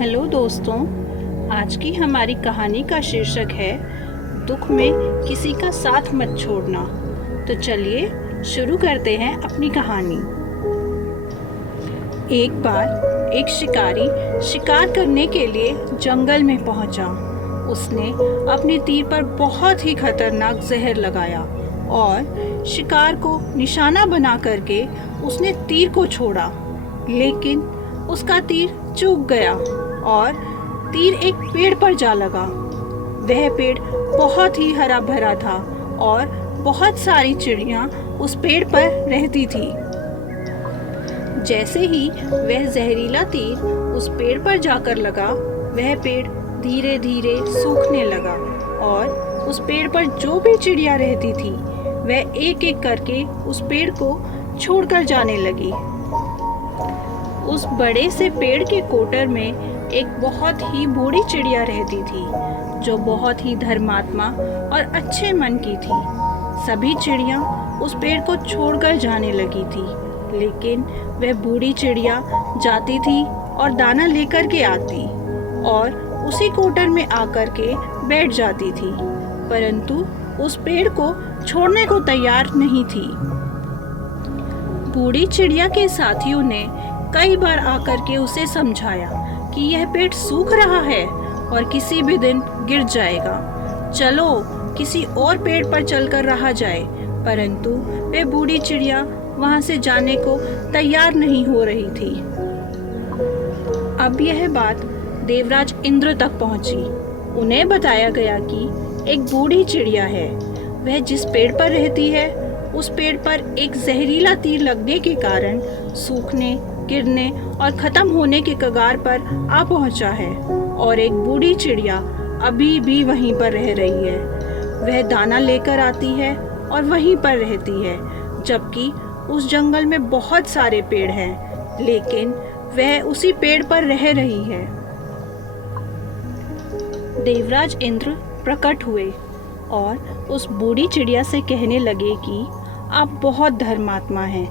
Hello दोस्तों, आज की हमारी कहानी का शीर्षक है दुख में किसी का साथ मत छोड़ना। तो चलिए शुरू करते हैं अपनी कहानी। एक बार एक शिकारी शिकार करने के लिए जंगल में पहुंचा। उसने अपने तीर पर बहुत ही खतरनाक जहर लगाया और शिकार को निशाना बना करके उसने तीर को छोड़ा, लेकिन उसका तीर चूक गया और तीर एक पेड़ पर जा लगा। वह पेड़ बहुत ही हरा भरा था और बहुत सारी चिड़ियाँ उस पेड़ पर रहती थी। जैसे ही वह जहरीला तीर उस पेड़ पर जाकर लगा, वह पेड़ धीरे धीरे सूखने लगा और उस पेड़ पर जो भी चिड़िया रहती थी वह एक एक करके उस पेड़ को छोड़कर जाने लगी। उस बड़े से पेड़ के कोटर में एक बहुत ही बूढ़ी चिड़िया रहती थी, जो बहुत ही धर्मात्मा और अच्छे मन की थी। सभी चिड़िया उस पेड़ को छोड़कर जाने लगी थी, लेकिन वह बूढ़ी चिड़िया जाती थी और दाना लेकर के आती और उसी कोटर में आकर के बैठ जाती थी, परंतु उस पेड़ को छोड़ने को तैयार नहीं थी। बूढ़ी चिड़िया के साथियों ने कई बार आकर के उसे समझाया कि यह पेड़ सूख रहा है और किसी भी दिन गिर जाएगा, चलो किसी और पेड़ पर चलकर रहा जाए, परंतु वह बूढ़ी चिड़िया वहां से जाने को तैयार नहीं हो रही थी। अब यह बात देवराज इंद्र तक पहुंची। उन्हें बताया गया कि एक बूढ़ी चिड़िया है, वह जिस पेड़ पर रहती है उस पेड़ पर एक जहरीला तीर लगने के कारण सूखने, गिरने और खत्म होने के कगार पर आ पहुंचा है और एक बूढ़ी चिड़िया अभी भी वहीं पर रह रही है। वह दाना लेकर आती है और वहीं पर रहती है, जबकि उस जंगल में बहुत सारे पेड़ हैं, लेकिन वह उसी पेड़ पर रह रही है। देवराज इंद्र प्रकट हुए और उस बूढ़ी चिड़िया से कहने लगे कि आप बहुत धर्मात्मा हैं,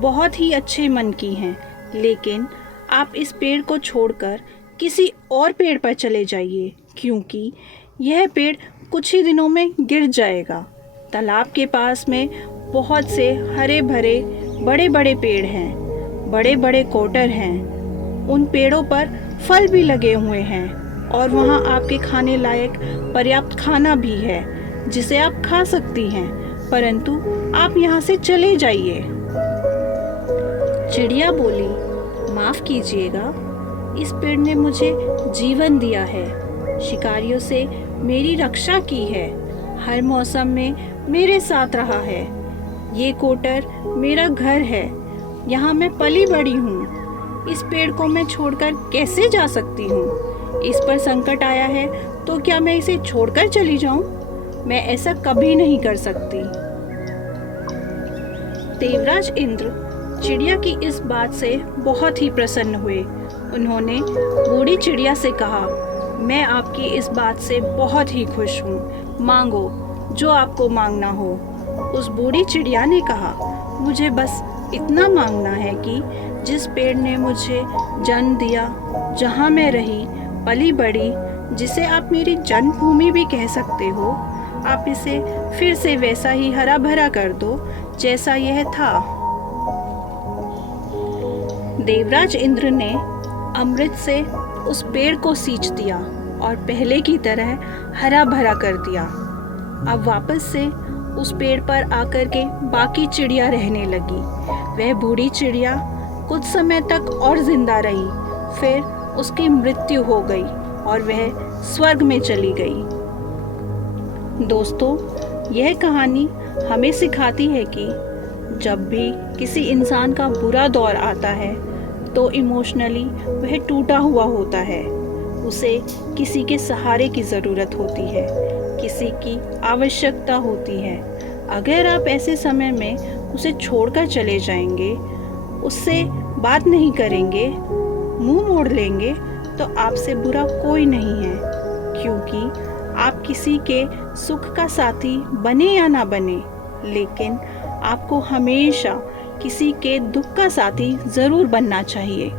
बहुत ही अच्छे मन की हैं, लेकिन आप इस पेड़ को छोड़कर किसी और पेड़ पर चले जाइए, क्योंकि यह पेड़ कुछ ही दिनों में गिर जाएगा। तालाब के पास में बहुत से हरे भरे बड़े बड़े पेड़ हैं, बड़े बड़े कोटर हैं, उन पेड़ों पर फल भी लगे हुए हैं और वहाँ आपके खाने लायक पर्याप्त खाना भी है जिसे आप खा सकती हैं, परंतु आप यहाँ से चले जाइए। चिड़िया बोली, माफ कीजिएगा, इस पेड़ ने मुझे जीवन दिया है, शिकारियों से मेरी रक्षा की है, हर मौसम में मेरे साथ रहा है। ये कोटर मेरा घर है, यहाँ मैं पली बड़ी हूँ। इस पेड़ को मैं छोड़कर कैसे जा सकती हूँ? इस पर संकट आया है तो क्या मैं इसे छोड़कर चली जाऊँ? मैं ऐसा कभी नहीं कर सकती। देवराज इंद्र चिड़िया की इस बात से बहुत ही प्रसन्न हुए। उन्होंने बूढ़ी चिड़िया से कहा, मैं आपकी इस बात से बहुत ही खुश हूँ, मांगो जो आपको मांगना हो। उस बूढ़ी चिड़िया ने कहा, मुझे बस इतना मांगना है कि जिस पेड़ ने मुझे जन्म दिया, जहाँ मैं रही पली बड़ी, जिसे आप मेरी जन्मभूमि भी कह सकते हो, आप इसे फिर से वैसा ही हरा भरा कर दो जैसा यह था। देवराज इंद्र ने अमृत से उस पेड़ को सींच दिया और पहले की तरह हरा भरा कर दिया। अब वापस से उस पेड़ पर आकर के बाकी चिड़िया रहने लगी। वह बूढ़ी चिड़िया कुछ समय तक और जिंदा रही, फिर उसकी मृत्यु हो गई और वह स्वर्ग में चली गई। दोस्तों, यह कहानी हमें सिखाती है कि जब भी किसी इंसान का बुरा दौर आता है तो इमोशनली वह टूटा हुआ होता है, उसे किसी के सहारे की ज़रूरत होती है, किसी की आवश्यकता होती है। अगर आप ऐसे समय में उसे छोड़कर चले जाएंगे, उससे बात नहीं करेंगे, मुंह मोड़ लेंगे, तो आपसे बुरा कोई नहीं है, क्योंकि आप किसी के सुख का साथी बने या ना बने, लेकिन आपको हमेशा किसी के दुख का साथी ज़रूर बनना चाहिए।